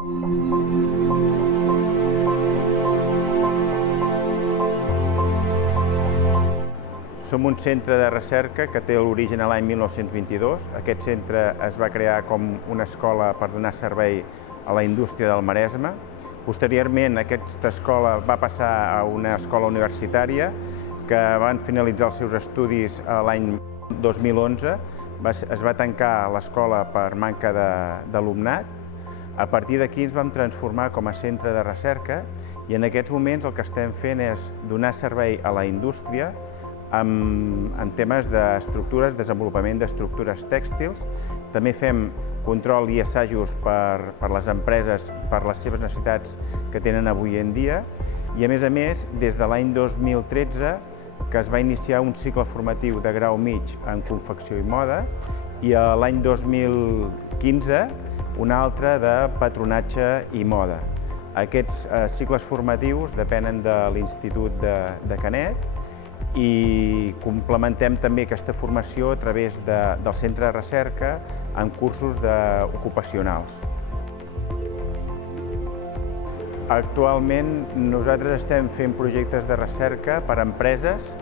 Som un centre de recerca que té l'origen a l'any 1922. Aquest centre es va crear com una escola per donar servei a la indústria del Maresme. Posteriorment, aquesta escola va passar a una escola universitària que van finalitzar els seus estudis l'any 2011. Es va tancar l'escola per manca d'alumnat. A partir d'aquí ens vam transformar com a centre de recerca i en aquests moments el que estem fent és donar servei a la indústria en temes d'estructures, desenvolupament d'estructures tèxtils. També fem control i assajos per les empreses, per les seves necessitats que tenen avui en dia. I a més, des de l'any 2013, que es va iniciar un cicle formatiu de grau mig en confecció i moda, i l'any 2015 un altre de patronatge i moda. Aquests cicles formatius depenen de l'Institut de Canet i complementem també aquesta formació a través del centre de recerca en cursos ocupacionals. Actualment nosaltres estem fent projectes de recerca per a empreses,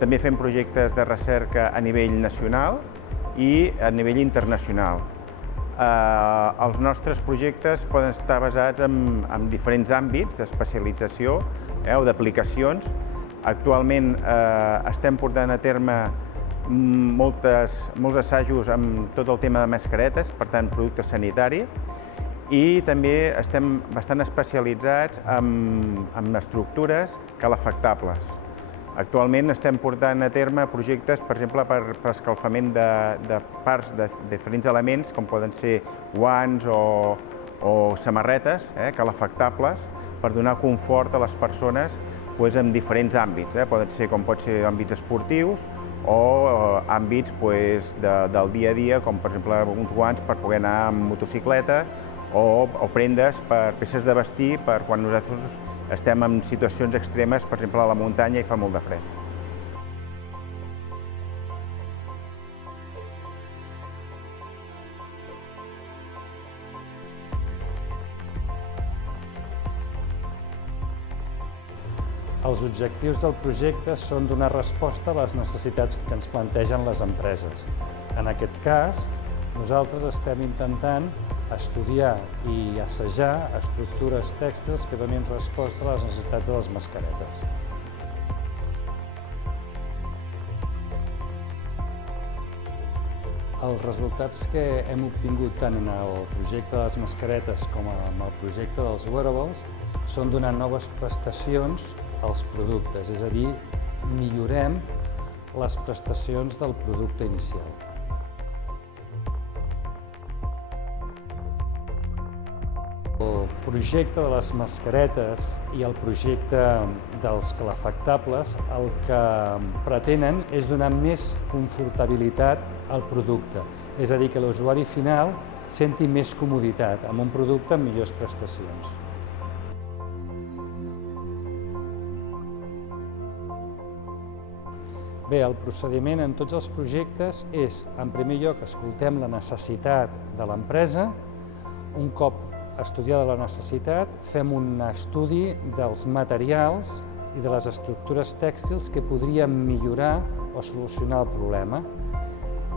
també fem projectes de recerca a nivell nacional i a nivell internacional. Els nostres projectes poden estar basats en diferents àmbits d'especialització o d'aplicacions. Actualment estem portant a terme molts assajos amb tot el tema de mascaretes, per tant, producte sanitari, i també estem bastant especialitzats en estructures calefactables. Actualment estem portant a terme projectes, per exemple, per escalfament de parts de diferents elements, com poden ser guants o samarretes calefactables, per donar confort a les persones en diferents àmbits. Pot ser àmbits esportius o àmbits del dia a dia, com per exemple uns guants per poder anar amb motocicleta o prendes per peces de vestir per quan nosaltres estem en situacions extremes, per exemple a la muntanya i fa molt de fred. Els objectius del projecte són donar resposta a les necessitats que ens plantegen les empreses. En aquest cas, nosaltres estem intentant estudiar i assajar estructures tèxtils que donin resposta a les necessitats de les mascaretes. Els resultats que hem obtingut tant en el projecte de les mascaretes com en el projecte dels wearables són donar noves prestacions als productes, és a dir, millorem les prestacions del producte inicial. El projecte de les mascaretes i el projecte dels calefactables el que pretenen és donar més confortabilitat al producte, és a dir, que l'usuari final senti més comoditat amb un producte amb millors prestacions. Bé, el procediment en tots els projectes és, en primer lloc, escoltem la necessitat de l'empresa. Un cop estudiada la necessitat, fem un estudi dels materials i de les estructures tèxtils que podrien millorar o solucionar el problema.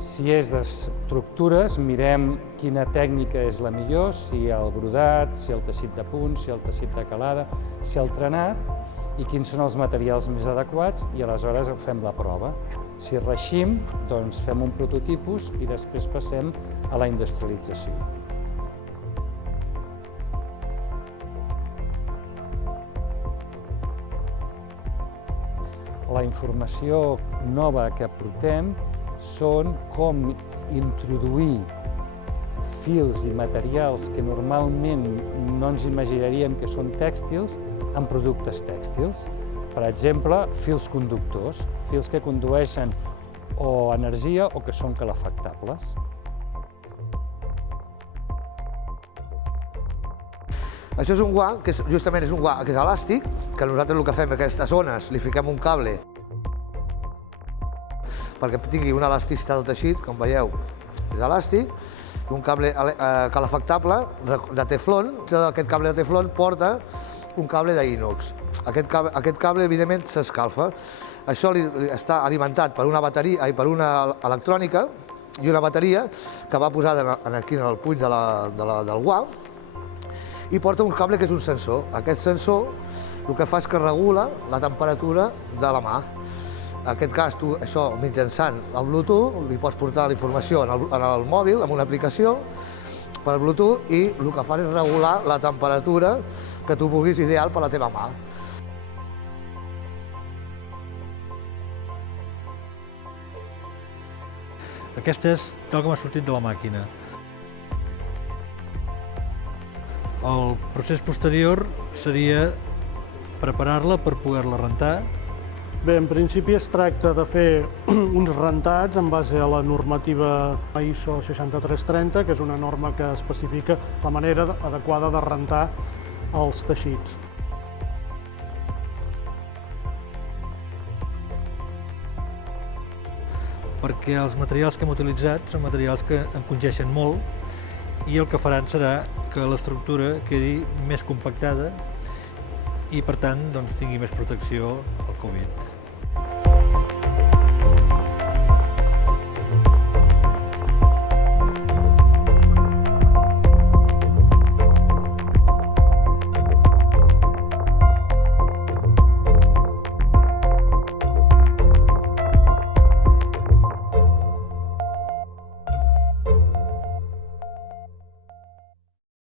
Si és d'estructures, mirem quina tècnica és la millor, si el brodat, si el teixit de punt, si el teixit de calada, si el trenat, i quins són els materials més adequats, i aleshores fem la prova. Si reeixim, doncs fem un prototipus i després passem a la industrialització. La informació nova que aportem són com introduir fils i materials que normalment no ens imaginaríem que són tèxtils en productes tèxtils. Per exemple, fils conductors, fils que condueixen o energia o que són calefactables. Això és un guant, que justament és un guant que és elàstic, que nosaltres el que fem a aquestes zones li fiquem un cable perquè tingui una elasticitat del teixit, com veieu, és elàstic, un cable calefactable de teflon. Aquest cable de teflon porta un cable d'inox. Aquest cable, evidentment, s'escalfa. Això està alimentat per una bateria, per una electrònica i una bateria que va posada aquí en el puny del guant, i porta un cable que és un sensor. Aquest sensor el que fa és que regula la temperatura de la mà. En aquest cas, tu això mitjançant el Bluetooth li pots portar la informació en el mòbil, amb una aplicació, per Bluetooth, i el que fa és regular la temperatura que tu vulguis ideal per la teva mà. Aquesta és tal com ha sortit de la màquina. El procés posterior seria preparar-la per poder-la rentar. Bé, en principi es tracta de fer uns rentats en base a la normativa ISO 6330, que és una norma que especifica la manera adequada de rentar els teixits. Perquè els materials que hem utilitzat són materials que encongeixen molt i el que faran serà que l'estructura quedi més compactada i, per tant, tingui més protecció al Covid.